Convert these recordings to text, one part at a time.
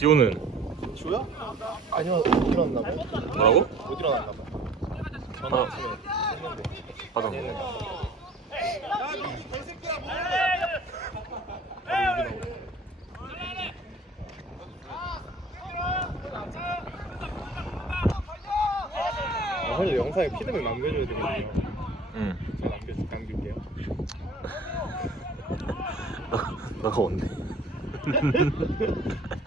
지호는 지호야? 아니요 못 일어났나 봐요 뭐라고? 못 일어났나 봐 전화 어. 아침에 했는데 맞아. 했는데 아, 사실 영상에 피드백 남겨줘야 되거든요 응. 제가 남겨, 남길게요 너, 너가 뭔데?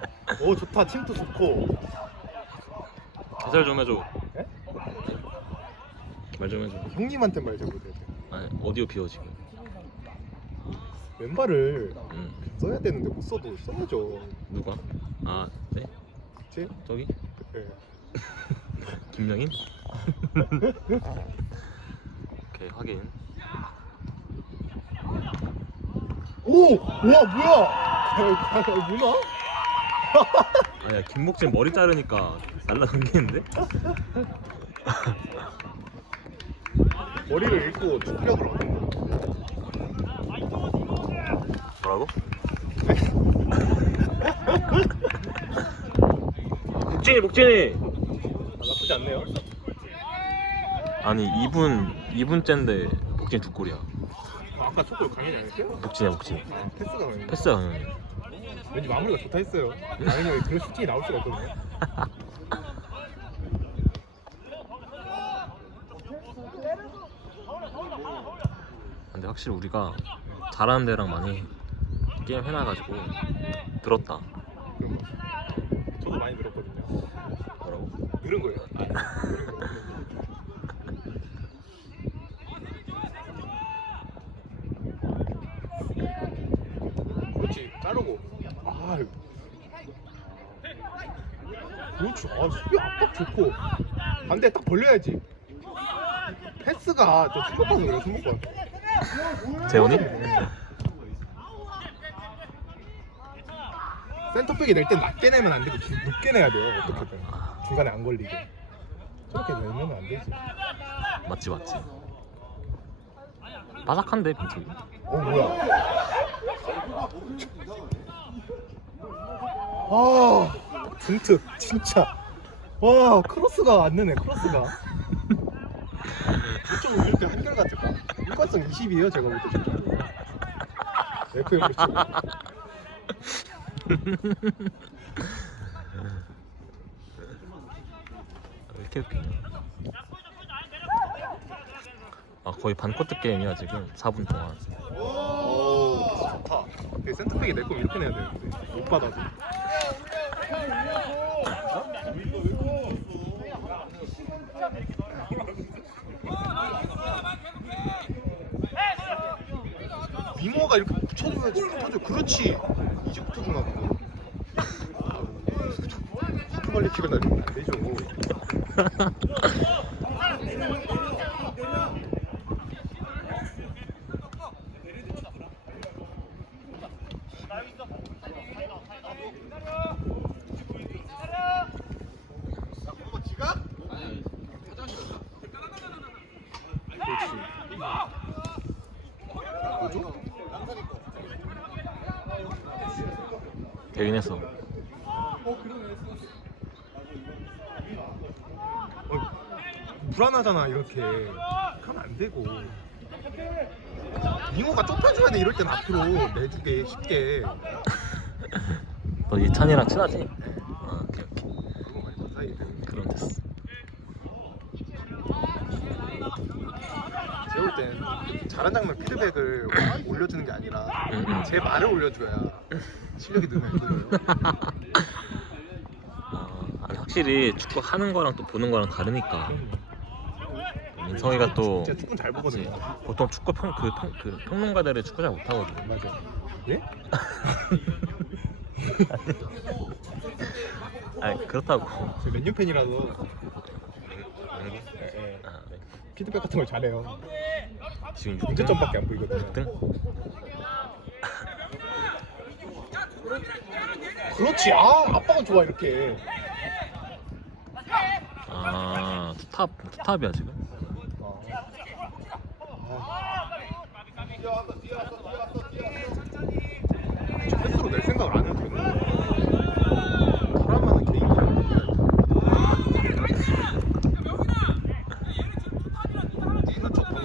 오 좋다 침도 좋고 해설 좀 해줘. 네? 말좀 해줘. 형님한테 말 잘못해야 돼 아니, 오디오 비워 지금. 왼발을 응. 써야 되는데 못 써도 써야죠 누가? 아, 네? 그치? 저기? 네. 김명인? 오케이, 확인. 오! 와 뭐야! 뭐나? 아니야, 김목진 머리 자르니까 날라다니는데? 머리를 읽고 축력을 하는 거 뭐라고? 목진이, 목진이! 아, 나쁘지 않네요 아니, 2분, 2분째인데 목진이 두 골이야. 아, 아까 초콜 강현이 아니었어요? 목진이야, 목진이. 아, 패스가 강현이 패스야, 당연히. 왠지 마무리가 좋다 했어요. 강현이 그런 슈팅이 나올 수가 없거든요. 근데 확실히 우리가 잘하는 데랑 많이 게임 해놔가지고 들었다. 그런 거. 저도 많이 들었거든요. 뭐라고? 늘은 거예요. 그렇지 자르고 아 그렇지 아 수비 압박 좋고 반대 딱 벌려야지. 패스가 저 충격받아서 그래요 충격받아 재원이? 센터백이 낼땐 낮게 내면 안 되고 기- 높게 내야 돼요 어떻게든. 중간에 안 걸리게. 저렇게 내면 안 되지. 맞지 맞지. 바삭한데 빈티. 어 뭐야. 아 중특 진짜 와 크로스가 안 되네 크로스가. 이쪽으로 이렇게 한결같을까 일관성 20이에요 제가 볼때. FM 그렇죠 왜 이렇게. 아 거의 반코트 게임이야 지금. 4분 동안. 오 좋다. 센터백이 낼 거면 이렇게 내야 되는데. 못 받아도 윙어가 이렇게 붙여줘야지 붙어줘 그렇지. 이제 붙어주나 보고. 슈퍼발리킥을 날리면 안 되죠 그렇지 뭐죠? 되긴 했어. 어, 불안하잖아 이렇게 하면 안 되고 잉어가 좁혀줘야 돼 이럴 땐 앞으로 내주게 쉽게 너 이찬이랑 친하지? 아 오케이 오케이. 그거 많이 본 사이에 그럼 됐어. 제가 볼땐 잘한 장면 피드백을 올려주는 게 아니라 응, 응. 제 말을 올려줘야 실력이 느는 거예요 아, 아니, 확실히 축구 하는 거랑 또 보는 거랑 다르니까. 민성이가 또 진짜 축구 잘. 보거든요 보통 축구 평, 그, 평, 그 평론가들이 축구 잘 못하거든. 맞아 예? 아니 그렇다고. 저 맨유 팬이라서 맹구? 예, 예. 아, 네. 피드백 같은 걸 잘해요 지금 6등? 문제점밖에 안 보이거든요 6등? 그렇지 아 아빠가 좋아 이렇게 아 투탑 투탑이야 지금. 아. 낼 생각을 안 해도 되는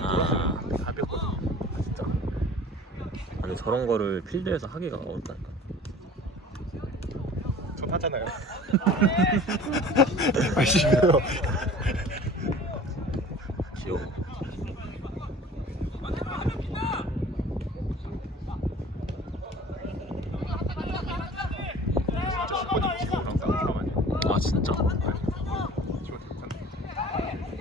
아. 아, 아니 저런 거를 필드에서 하기가 어렵다니까. 전 하잖아요 아시죠? 귀여워. 진짜 슈퍼니 지금랑 싸운 사람 아니에요? 아 진짜? 지금 괜찮네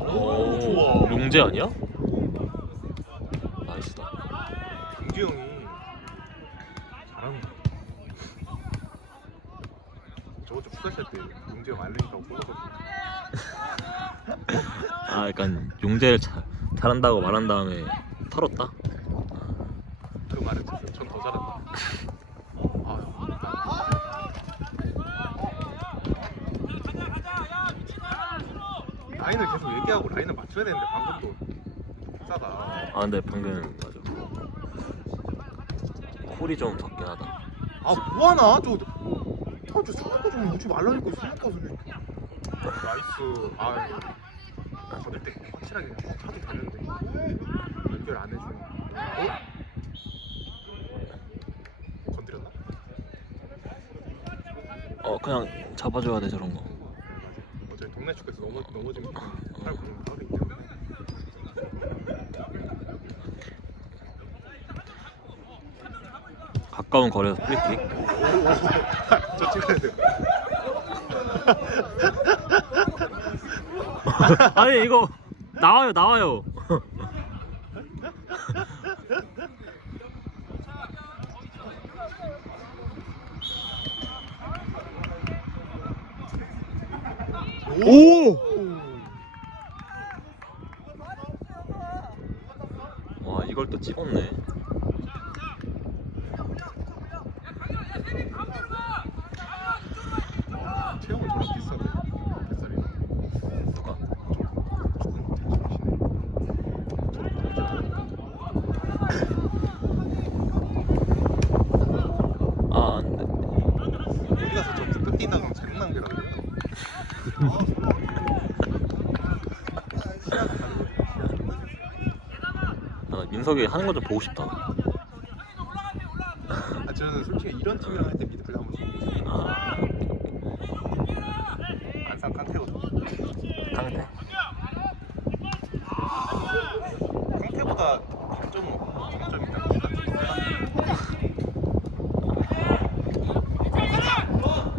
오, 용재 아니야? 나이스다. 경주 형이 잘한다 저번 주 풋살샷 때 용재 형 알랭이라고 불러가지고 아, 약간 용재를 자, 잘한다고 말한 다음에 털었다. 그 말을 듣어요 전더 잘한다 아, 라인을 계속 얘기하고 라인을 맞춰야 되는데 방금 또 풋사가 아, 근데 방금 맞아. 콜이 좀 적긴 하다. 아 뭐하나 저 아저 스니커 좀 묻지 말라니까 스니커 좀 나이스 아 이거 받을 때 확실하게 그냥 차도 되는데 연결 안 해주는 어? 건드렸나? 어, 그냥 잡아줘야 돼 저런 거. 어차피 동네 축구에서 넘어, 넘어지면 팔부르면 하기 때문에 가까운 거리에서 프리킥. 저 찍어야 돼요 아니 이거 나와요 나와요. 오! 와 이걸 또 찍었네. 체형은 저랑 비슷하네 뱃살이 누가? 아 안돼. 어디 가서 저 불볕 뛴다 그러면 장난 게라고 아, 민석이 하는 거좀 보고 싶다. 아 저는 솔직히 이런 팀이랑 할 때 미드필더 한번 쏘고 아 안산 깡태거든요 강태. 깡태보다 단점은 없고 장점이 있다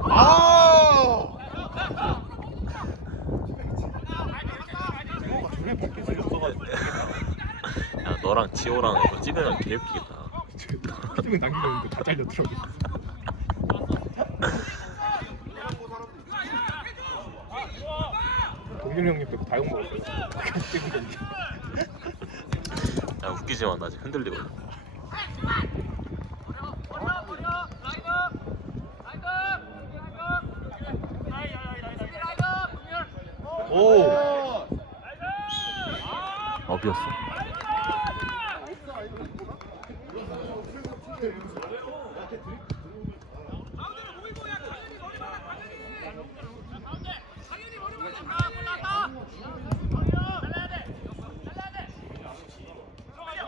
아! 생각보다 저래 밝게 생겼어가지고 야 너랑 지호랑 이거 찍으면 개웃기겠다. 팀은 남기면 다 잘렸더라고 동균이 형님 다욕 먹었어요 거 이렇게. 야 웃기지만 나 지금 흔들리고. 있어. 오! 업이었어.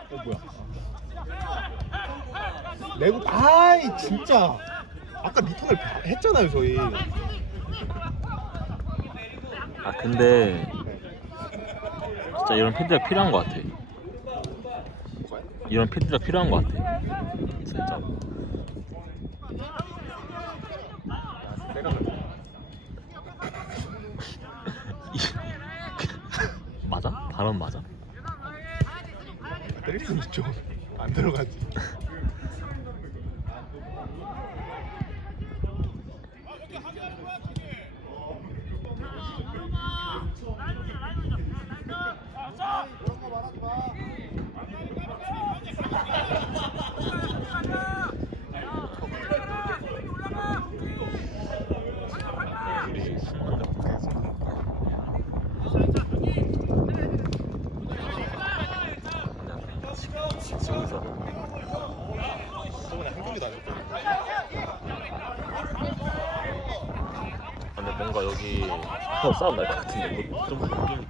어 뭐야? 내고 아이 진짜 아까 미턴을 봐- 했잖아요 저희. 아 근데 진짜 이런 필드가 필요한 것 같아. 이런 필드가 필요한 것 같아. 진짜. 내가 맞아? 발언 맞아? 때릴 수 있죠. 안 들어가지. 뭔가 여기 어, 싸움 날것 같은데 뭐, 좀 느낌,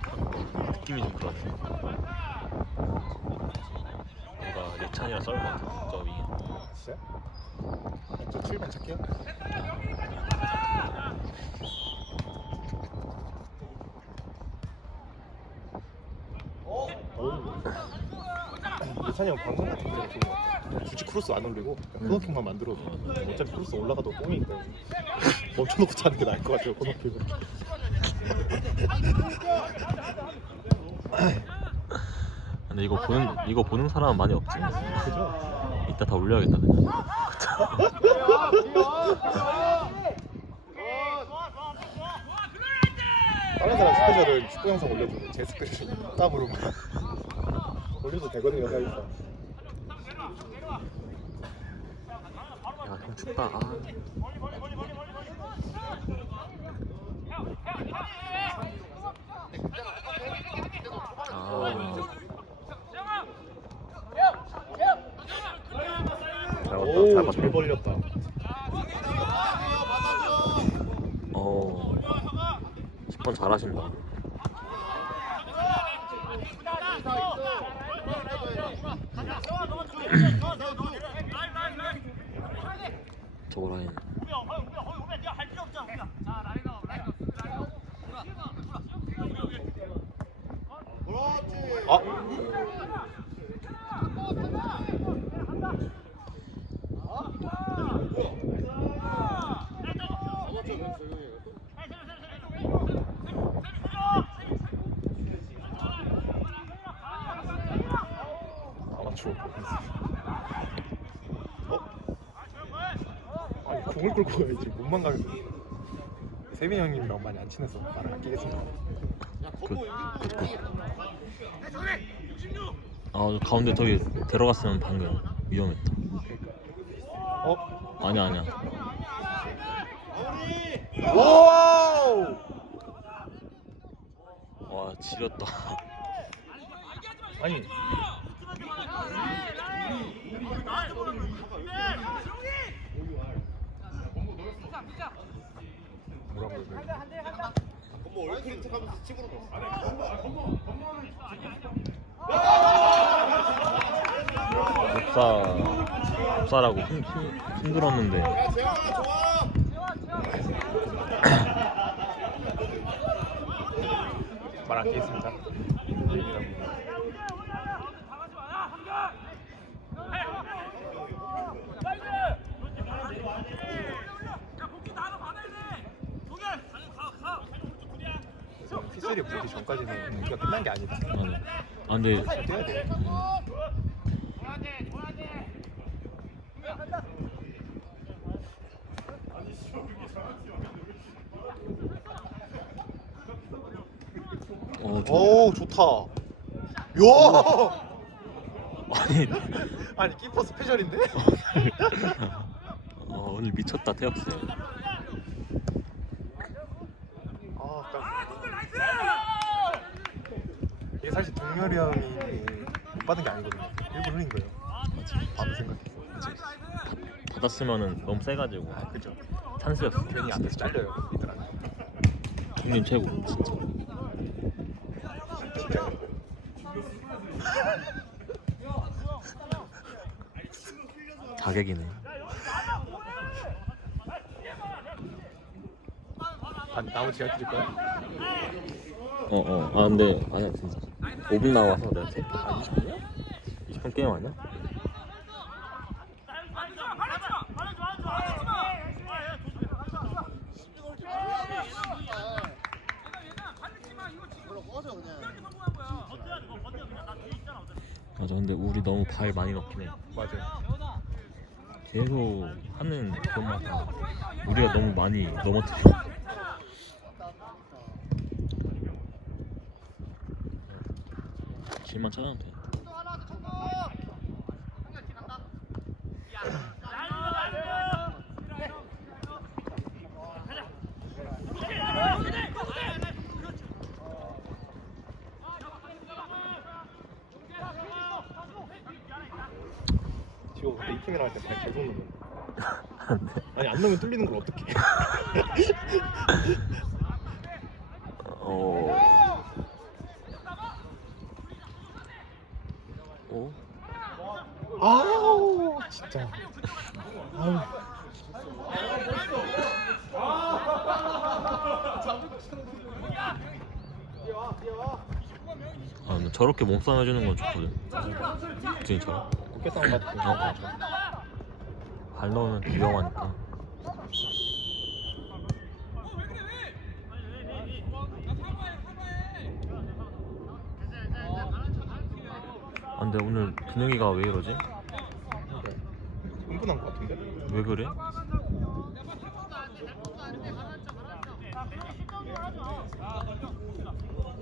느낌이 좀 그러네 뭔가 예찬이랑 싸울 것 같아 저 윙에 진짜? 저 7번 찾게요? 어? 예찬이 형 방송 같은 거 좋은 것 같아 굳이 크로스 안 올리고 코너킥만 만들어도 어차피 크로스 올라가도 뽕이니까 멈춰놓고 차는 게 나을 것 같아요 코너킥은 근데 이거 보는 이거 보는 사람은 많이 없지? 이따 다 올려야겠다 그냥 다른 사람 스페셜은 축구 영상 올려주고 제 스페셜은 땀으로만 올려도 되거든요 사이사 야형 춥다 아. 아. 잘 잘 벌렸다. 어 10번 잘하신다. 저거 라인 아 아마추어 어? 아니 공을 끌고 가야지 몸만 가면 세빈 형님이랑 많이 안 친해서 말을 안 끼겠습니다. 아 가운데 저기 들어갔으면 방금 위험했다. 어? 아니야 아니야. 와우! 와 지렸다. 아니 뭐라고 해야 돼? 목사 목사라고 힘, 힘, 힘들었는데. 말안 끼겠습니다 피스리 보기 전까지는 우리가 끝난 게 아니다. 아, 아 근데 뛰어야 돼 어, 저, 오 좋다. 야! 아니. 아니 키퍼 스페셜인데? 어, 오늘 미쳤다 태혁 쌤. 아 아까 이게 형이 못 받은 게 아니거든요 일부러 흘린 거예요 바로 생각했어 받았으면은 너무 세가지고 아 그죠 찬스였어. 괜히 앞에서 잘려요 이들한테 형님 최고 진짜. 진짜 자객이네. 아, 나무 제가 드릴 거야? 어 어. 아 근데 아니야 진짜. 5분 나와서 내가 제아 20분이야? 20분 게임 아니야? 맞아 근데 우리 너무 발 많이 넣긴 해. 맞아요 계속 하는 그것마다 우리가 너무 많이 넘어뜨려. 찾아면 돼. 지금 근데 이팅을 할 때 발 계속 넣는 안 돼. 아니 안 넣으면 뚫리는 걸 어떻게? 어. 오? 아우 진짜. 아우. 저렇게 몸싸움 해주는 건 좋거든. 국진이처럼. 어깨 싸움 같은 거. 발 넣으면 위험하니까. 아, 근데 오늘 분위기가 왜 이러지? 흥분한 거 같은데? 왜 그래?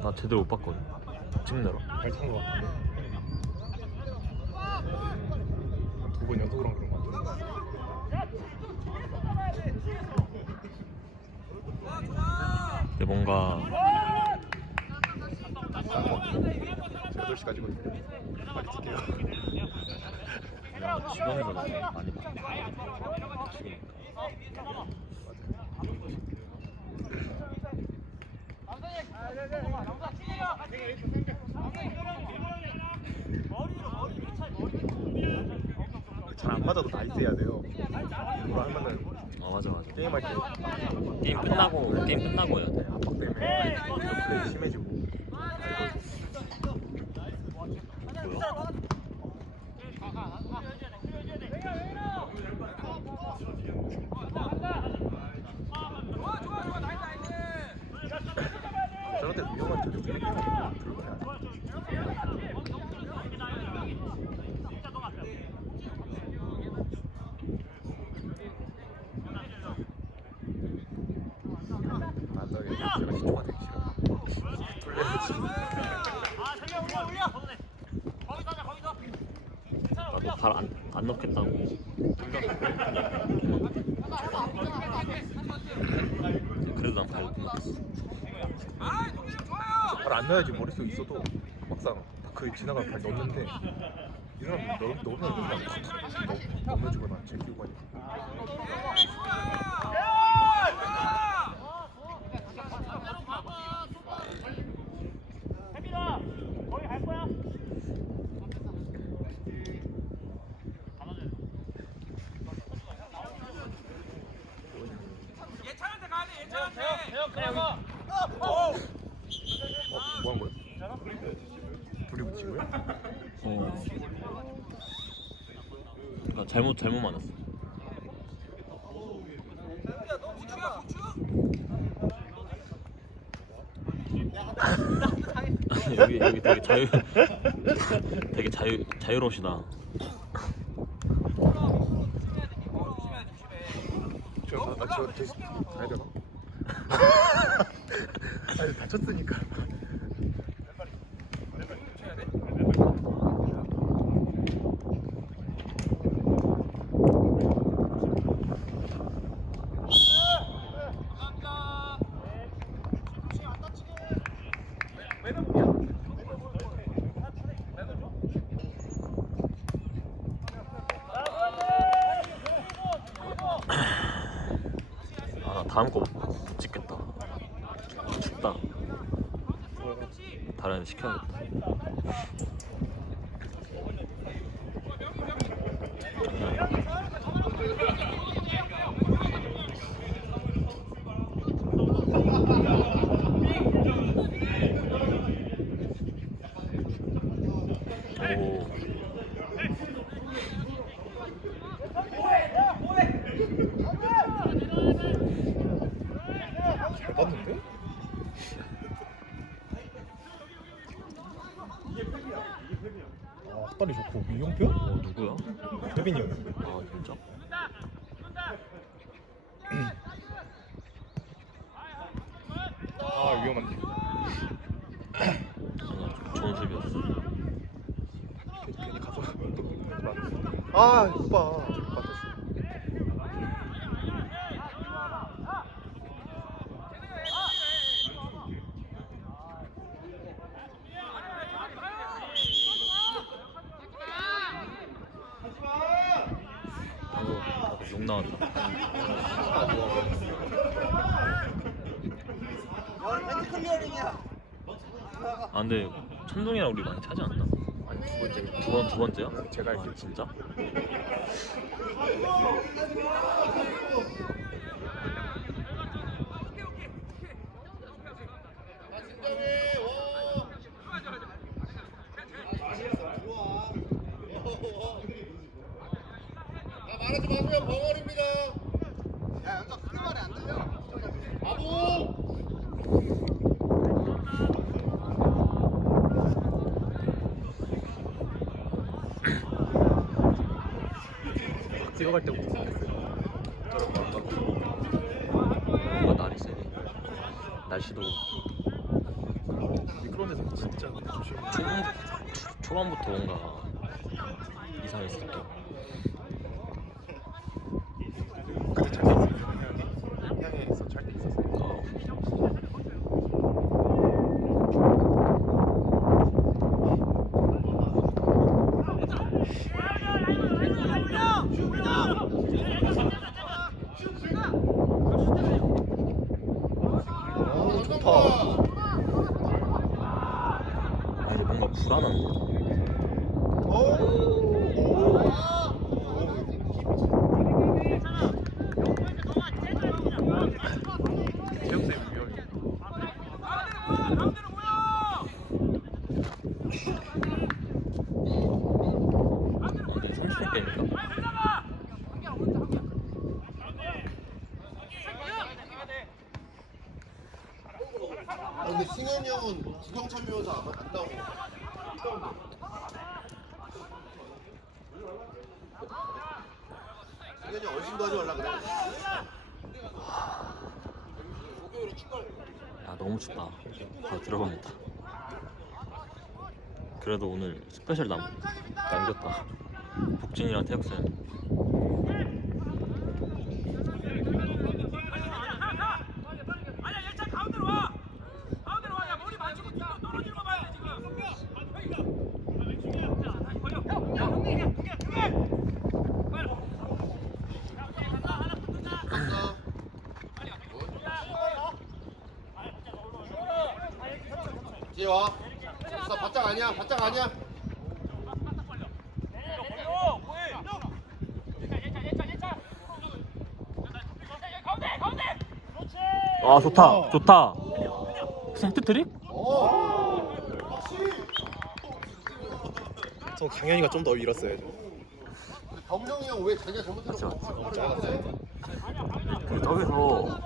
나 제대로 못 봤거든. 찍느라. 발찬 거 같은데. 두 번 연속으로 한 그런 거 같은데. 근데 뭔가 8시까지거든요. 빨리 뛸게요. 주변에서 많이 봐. 잘안 맞아도 나이스 해야 돼요. 이거 하면은 어 맞아 맞아. 게임할 때 게임 끝나고 게임 끝나고 해야 돼. 압박 때문에 그게 심해지고. 뭐야? 저럴 때 위험한 데 들고 해야 돼. 안 나게 제가 시초가 되기 싫어. 돌려야지. 나도 발안 안 넣겠다고. 그래도 난발 넣었어. 발 안 넣어야지 머릿속에 있어도 막상 그 지나가 발 넣는데 이 사람 넣, 넣으면 그냥 툭툭 넣- 넣어주거나 제끼고 하니까 어? 뭐 한 거야? 둘이 붙인 거야? 어. 나 잘못 잘못 맞았어. 여기 여기 되게 자유 되게 자유 자유로우시다. 저, 나, 나 저, 저, 가야 되나? 아니 다쳤으니까 아, 나 다음 거 못 찍겠다. 춥다. 다른 애 시켜야겠다. 오. 잘 봤는데? 아 헛다리 좋고 이용표? 어 누구야? 혜빈이 형 아 진짜? 아 위험한데 아, 좋은 수비였어. 괜히 가서 아 나왔다. 아 근데 천둥이랑 우리 많이 차지 않나? 아니 두 번째 두 번 두 번째야? 제가 아, 알기로. 진짜? 말하지 마세요 벙어리입니다 야 연장 크게 말해 안 들려 바보 때부터 생겼어요 뭔가 날이 세네. 날씨도 미끄러운 데서 진짜 조심 초반 초- 초반부터 뭔가 이상했어 또. 그때 잘 때 있었어요 향해 향해서 잘 때 있었어요 어. 오 좋다 아 이제 뭔가 불안한데. 태엽쌤 위험해 이게 선수의 게임인가? 아, 근데 승현이 형은 구경찬 변호사 안, 안 나오고 승현이 형 얼씬도 하지 말라 그래 야 너무 춥다. 바로 들어가겠다. 그래도 오늘 스페셜 남 남겼다. 복진이랑 태혁쌤. 간다 뒤에 와 자, 바짝 아니야 바짝 아니야 아 좋다 좋다. 헤트트릭? 저 강현이가 좀 더 밀었어야죠 근데 병정이 형 왜 자기가 잘못해서 맞지, 맞지. 너무 작았어요? 그 저기서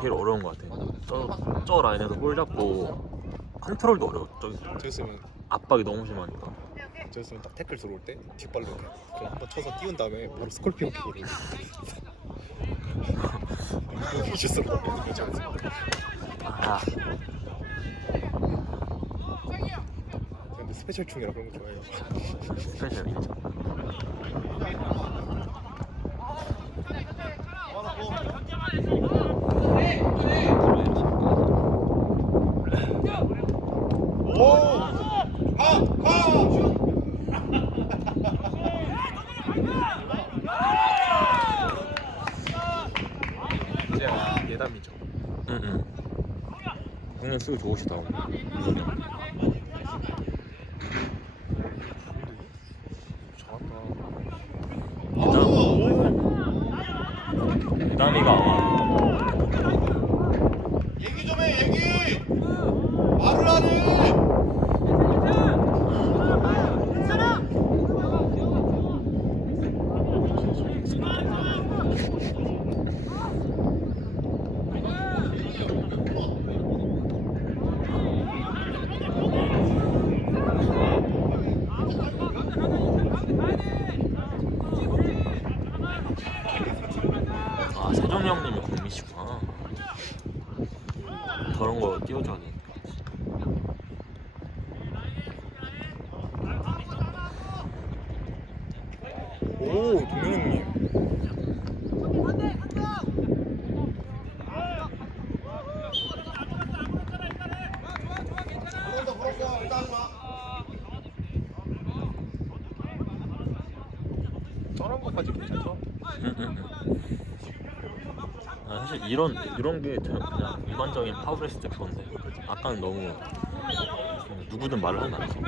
제일 어려운 것 같아. 저, 저 라인에서 볼 잡고 컨트롤도 어려워. 저기 저였으면 압박이 너무 심하니까. 저였으면 딱 태클 들어올 때 뒷발로 그냥 그냥 한번 쳐서 띄운 다음에 바로 스콜피오 킥으로 슛으로 넣는 거지 않습니까? 아, 근데 스페셜 충이라 그런 거 좋아해요 스페셜 인정. 이제 예담이죠 응응. 수비 좋으시다. 저런 것까지 괜찮죠? 아, 사실 이런 이런 게 그냥 일반적인 파브레스 때 그건데 아까는 너무 누구든 말을 하면 안 돼.